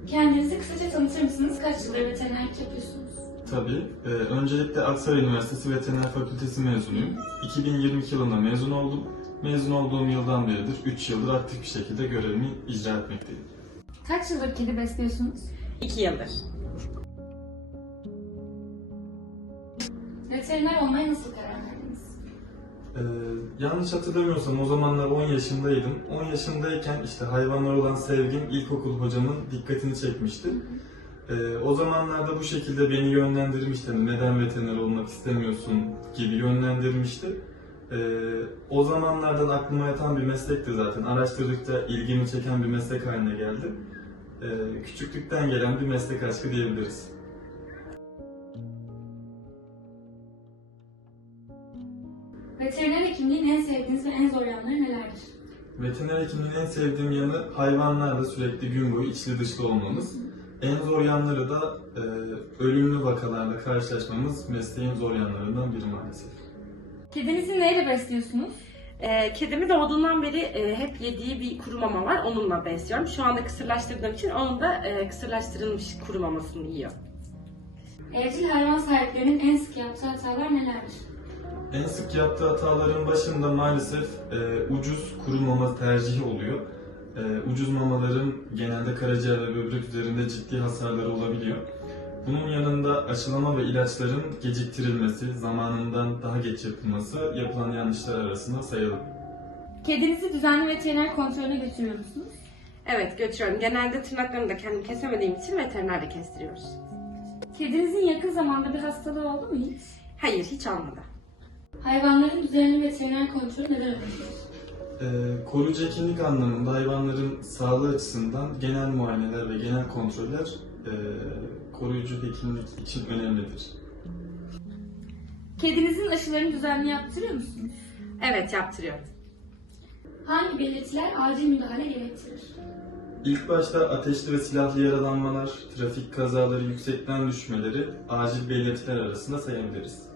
Kendinizi kısaca tanıtır mısınız? Kaç yıldır veterinerlik yapıyorsunuz? Tabii. Öncelikle Aksaray Üniversitesi Veteriner Fakültesi mezunuyum. 2022 yılında mezun oldum. Mezun olduğum yıldan beridir 3 yıldır aktif bir şekilde görevimi icra etmekteyim. Kaç yıldır kedi besliyorsunuz? 2 yıldır. Veteriner olmaya nasıl karar verdiniz? Yanlış hatırlamıyorsam o zamanlar 10 yaşındaydım. 10 yaşındayken işte hayvanlara olan sevgim ilkokul hocamın dikkatini çekmişti. O zamanlarda bu şekilde beni yönlendirmişti. Neden veteriner olmak istemiyorsun gibi yönlendirmişti. O zamanlardan aklıma yatan bir meslekti zaten. Araştırdıkça ilgimi çeken bir meslek haline geldi. Küçüklükten gelen bir meslek aşkı diyebiliriz. Veteriner hekimliğin en sevdiğiniz ve en zor yanları nelerdir? Veteriner hekimliğin en sevdiğim yanı hayvanlarla sürekli gün boyu içli dışlı olmamız. En zor yanları da ölümlü vakalarla karşılaşmamız mesleğin zor yanlarından biri maalesef. Kedinizi neyle besliyorsunuz? Kedimi doğduğundan beri hep yediği bir kuru mama var. Onunla besliyorum. Şu anda kısırlaştırdığım için onun da kısırlaştırılmış kuru mamasını yiyor. Evcil hayvan sahiplerinin en sık yaptığı hatalar nelerdir? En sık yaptığı hataların başında maalesef ucuz kuru mama tercihi oluyor. Ucuz mamaların genelde karaciğer ve böbrek üzerinde ciddi hasarları olabiliyor. Bunun yanında aşılama ve ilaçların geciktirilmesi, zamanından daha geç yapılması yapılan yanlışlar arasında sayılır. Kedinizi düzenli veteriner kontrolüne götürüyor musunuz? Evet, götürüyorum. Genelde tırnaklarımı da kendim kesemediğim için veterinerle kestiriyoruz. Kedinizin yakın zamanda bir hastalığı oldu mu hiç? Hayır, hiç olmadı. Hayvanların düzenli veteriner kontrolü neden önemlidir? Koruyucu hekimlik anlamında hayvanların sağlığı açısından genel muayeneler ve genel kontroller koruyucu hekimlik için önemlidir. Kedinizin aşılarını düzenli yaptırıyor musunuz? Evet, yaptırıyorum. Hangi belirtiler acil müdahale gerektirir? İlk başta ateşli ve silahlı yaralanmalar, trafik kazaları, yüksekten düşmeleri acil belirtiler arasında sayabiliriz.